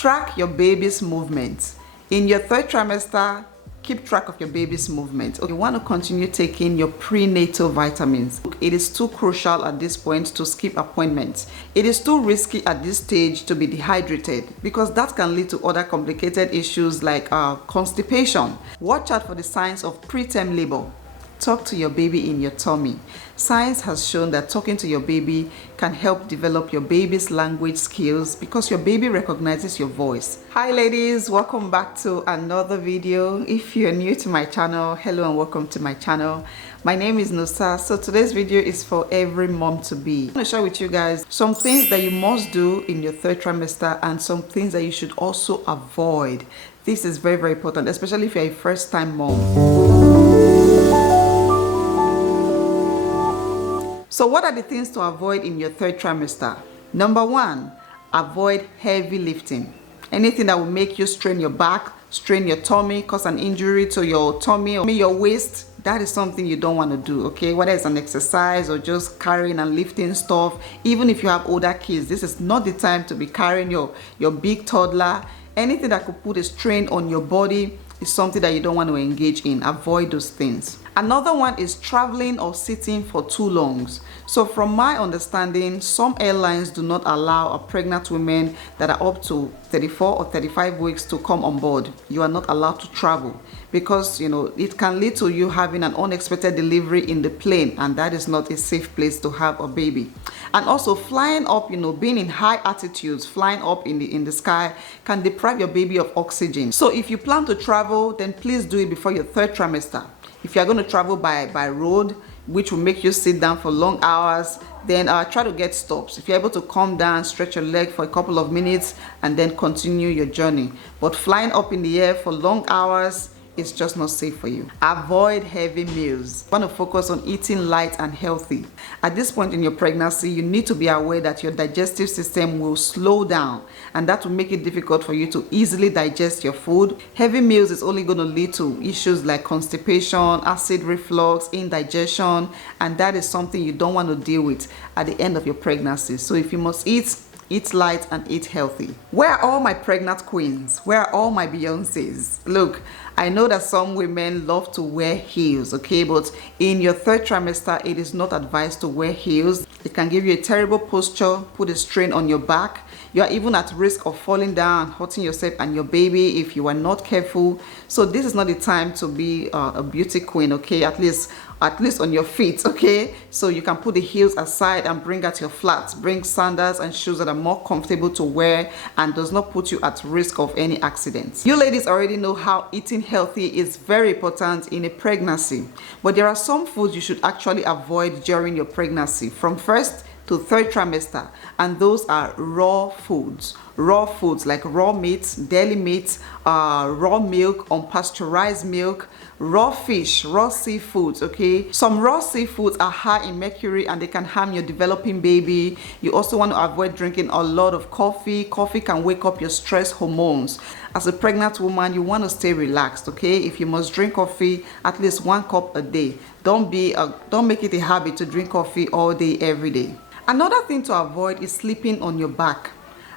Track your baby's movements. In your third trimester, keep track of your baby's movement. You want to continue taking your prenatal vitamins. It is too crucial at this point to skip appointments. It is too risky at this stage to be dehydrated because that can lead to other complicated issues like constipation. Watch out for the signs of preterm labor. Talk to your baby in your tummy. Science has shown that talking to your baby can help develop your baby's language skills because your baby recognizes your voice. Hi ladies, welcome back to another video. If you're new to my channel, hello and welcome to my channel. My name is Nosa. So today's video is for every mom to be. I'm going to share with you guys some things that you must do in your third trimester and some things that you should also avoid. This is very, very important, especially if you're a first-time mom. So what are the things to avoid in your third trimester? Number one, avoid heavy lifting. Anything that will make you strain your back, strain your tummy, cause an injury to your tummy or your waist, that is something you don't want to do, okay? Whether it's an exercise or just carrying and lifting stuff, even if you have older kids, this is not the time to be carrying your big toddler. Anything that could put a strain on your body is something that you don't want to engage in. Avoid those things. Another one is traveling or sitting for too long. So from my understanding, some airlines do not allow a pregnant women that are up to 34 or 35 weeks to come on board. You are not allowed to travel because, it can lead to you having an unexpected delivery in the plane, and that is not a safe place to have a baby. And also flying up, being in high altitudes, flying up in the sky can deprive your baby of oxygen. So if you plan to travel, then please do it before your third trimester. If you are going to travel by road, which will make you sit down for long hours, then try to get stops. If you're able to calm down, stretch your leg for a couple of minutes and then continue your journey. But flying up in the air for long hours, it's just not safe for you. Avoid heavy meals. You want to focus on eating light and healthy. At this point in your pregnancy, you need to be aware that your digestive system will slow down, and that will make it difficult for you to easily digest your food. Heavy meals is only going to lead to issues like constipation, acid reflux, indigestion, and that is something you don't want to deal with at the end of your pregnancy. So if you must eat light and eat healthy. Where are all my pregnant queens? Where are all my Beyoncés? Look, I know that some women love to wear heels, okay? But in your third trimester, it is not advised to wear heels. It can give you a terrible posture, put a strain on your back. You are even at risk of falling down, hurting yourself and your baby if you are not careful. So this is not the time to be a beauty queen, okay? At least on your feet, okay? So you can put the heels aside and bring out your flats. Bring sandals and shoes that are more comfortable to wear and does not put you at risk of any accidents. You ladies already know how eating healthy is very important in a pregnancy, but there are some foods you should actually avoid during your pregnancy from first to third trimester, and those are raw foods like raw meats, deli meats, raw milk, unpasteurized milk, raw fish, raw seafoods, okay? Some raw seafoods are high in mercury and they can harm your developing baby. You also want to avoid drinking a lot of coffee. Coffee can wake up your stress hormones. As a pregnant woman, you want to stay relaxed, okay? If you must drink coffee, at least 1 cup a day. Don't make it a habit to drink coffee all day, every day. Another thing to avoid is sleeping on your back.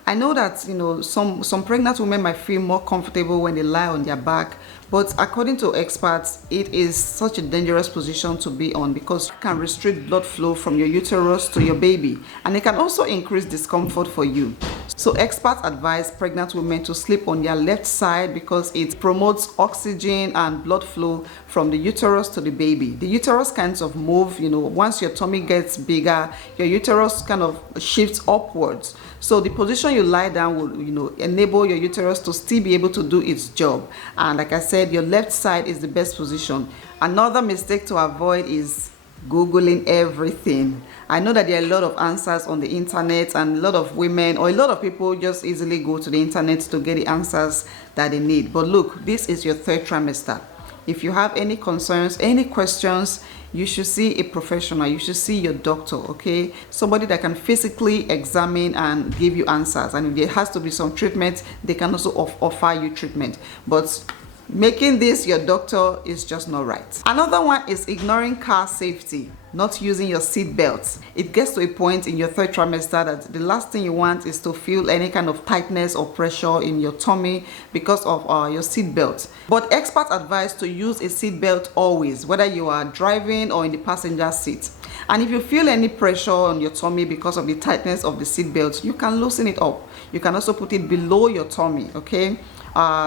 I know that some pregnant women might feel more comfortable when they lie on their back, but according to experts, it is such a dangerous position to be on because it can restrict blood flow from your uterus to your baby, and it can also increase discomfort for you. So experts advise pregnant women to sleep on their left side because it promotes oxygen and blood flow from the uterus to the baby. The uterus kind of move, once your tummy gets bigger, your uterus kind of shifts upwards. So the position you lie down will, enable your uterus to still be able to do its job. And like I said, your left side is the best position. Another mistake to avoid is Googling everything. I know that there are a lot of answers on the internet, and a lot of women or a lot of people just easily go to the internet to get the answers that they need. But look, this is your third trimester. If you have any concerns, any questions, you should see a professional. You should see your doctor, okay? Somebody that can physically examine and give you answers. And if there has to be some treatment, they can also offer you treatment. But making this your doctor is just not right. Another one is ignoring car safety. not using your seat belt. It gets to a point in your third trimester that the last thing you want is to feel any kind of tightness or pressure in your tummy because of your seat belt. But experts advise to use a seat belt always, whether you are driving or in the passenger seat. And if you feel any pressure on your tummy because of the tightness of the seat belt, you can loosen it up. You can also put it below your tummy, okay?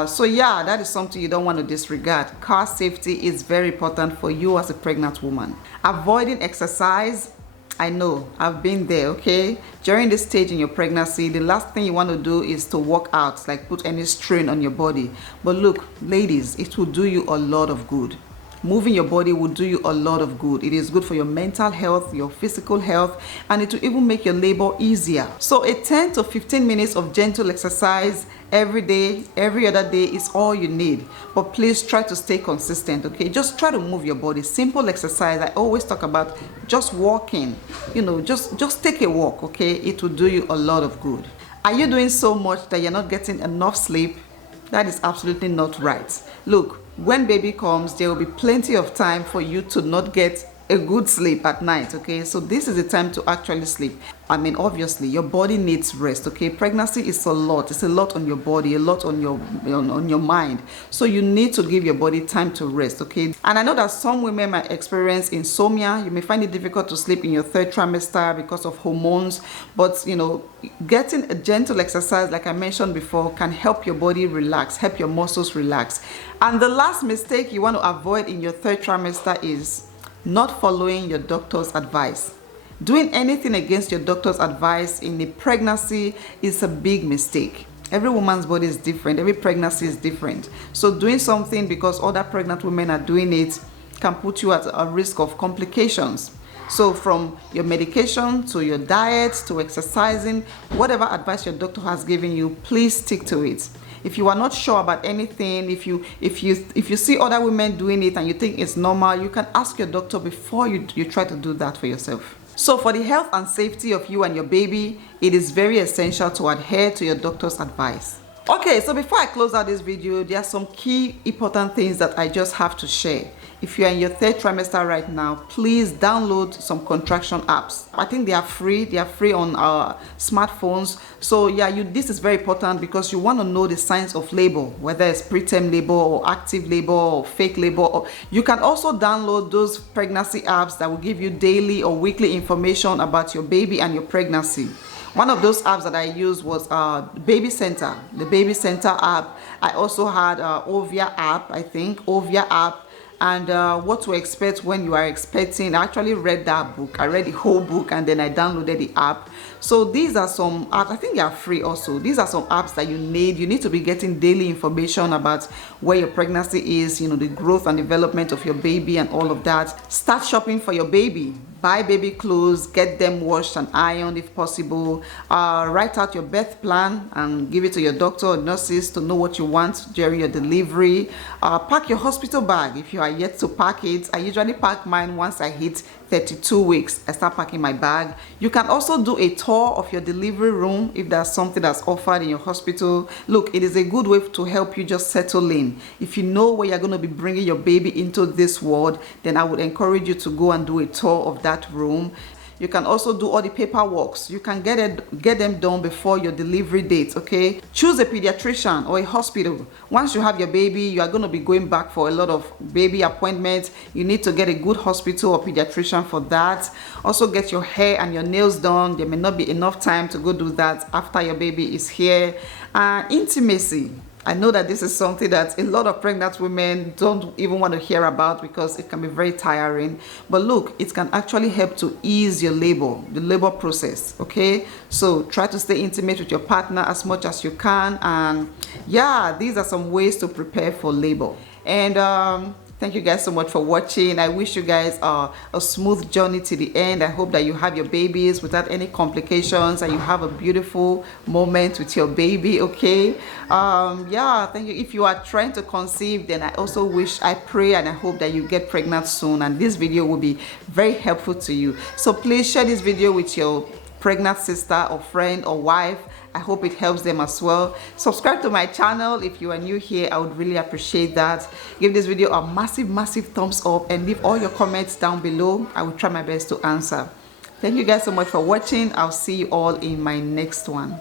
So yeah, that is something you don't want to disregard. Car safety is very important for you as a pregnant woman. Avoiding exercise. I know, I've been there, okay? During this stage in your pregnancy, the last thing you want to do is to work out, like put any strain on your body. But look, ladies, it will do you a lot of good. Moving your body will do you a lot of good. It is good for your mental health, your physical health, and it will even make your labor easier. So a 10 to 15 minutes of gentle exercise every day, every other day is all you need. But please try to stay consistent, okay? Just try to move your body. Simple exercise. I always talk about just walking. You know, just take a walk, okay? It will do you a lot of good. Are you doing so much that you're not getting enough sleep? That is absolutely not right. Look, when baby comes, there will be plenty of time for you to not get a good sleep at night, okay? So this is the time to actually sleep. I mean, obviously your body needs rest, okay? Pregnancy is a lot. It's a lot on your body, a lot on your mind. So you need to give your body time to rest, okay? And I know that some women might experience insomnia. You may find it difficult to sleep in your third trimester because of hormones, but you know, getting a gentle exercise, like I mentioned before, can help your body relax, help your muscles relax. And the last mistake you want to avoid in your third trimester is not following your doctor's advice. Doing anything against your doctor's advice in a pregnancy is a big mistake. Every woman's body is different. Every pregnancy is different. So doing something because other pregnant women are doing it can put you at a risk of complications. So from your medication to your diet to exercising, whatever advice your doctor has given you, please stick to it. If you are not sure about anything, if you see other women doing it and you think it's normal, you can ask your doctor before you try to do that for yourself. So for the health and safety of you and your baby, it is very essential to adhere to your doctor's advice. Okay, so before I close out this video, there are some key important things that I just have to share. If you are in your third trimester right now, please download some contraction apps. I think they are free. They are free on our smartphones. So yeah, this is very important because you want to know the signs of labor, whether it's preterm labor or active labor or fake labor. You can also download those pregnancy apps that will give you daily or weekly information about your baby and your pregnancy. One of those apps that I used was Baby Center, the Baby Center app. I also had Ovia app, Ovia app, and what to expect when you are expecting. I actually read that book. I read the whole book and then I downloaded the app. So these are some apps. I think they are free also. These are some apps that you need. You need to be getting daily information about where your pregnancy is, you know, the growth and development of your baby and all of that. Start shopping for your baby. Buy baby clothes, get them washed and ironed if possible. Write out your birth plan and give it to your doctor or nurses to know what you want during your delivery. Pack your hospital bag if you are yet to pack it. I usually pack mine once I hit 32 weeks. I start packing my bag. You can also do a tour of your delivery room if there's something that's offered in your hospital. Look, it is a good way to help you just settle in. If you know where you're going to be bringing your baby into this world, then I would encourage you to go and do a tour of that room. You can also do all the paperwork. You can get them done before your delivery date, okay? Choose a pediatrician or a hospital. Once you have your baby, you are going to be going back for a lot of baby appointments. You need to get a good hospital or pediatrician for that. Also get your hair and your nails done. There may not be enough time to go do that after your baby is here. Intimacy. I know that this is something that a lot of pregnant women don't even want to hear about because it can be very tiring. But look, it can actually help to ease your labor, the labor process, okay? So try to stay intimate with your partner as much as you can. And yeah, these are some ways to prepare for labor. And thank you guys so much for watching. I wish you guys a smooth journey to the end. I hope that you have your babies without any complications and you have a beautiful moment with your baby, okay? Yeah, thank you. If you are trying to conceive, then I pray and I hope that you get pregnant soon, and this video will be very helpful to you. So please share this video with your pregnant sister or friend or wife. I hope it helps them as well. Subscribe to my channel if you are new here. I would really appreciate that. Give this video a massive thumbs up and leave all your comments down below. I will try my best to answer. Thank you guys so much for watching. I'll see you all in my next one.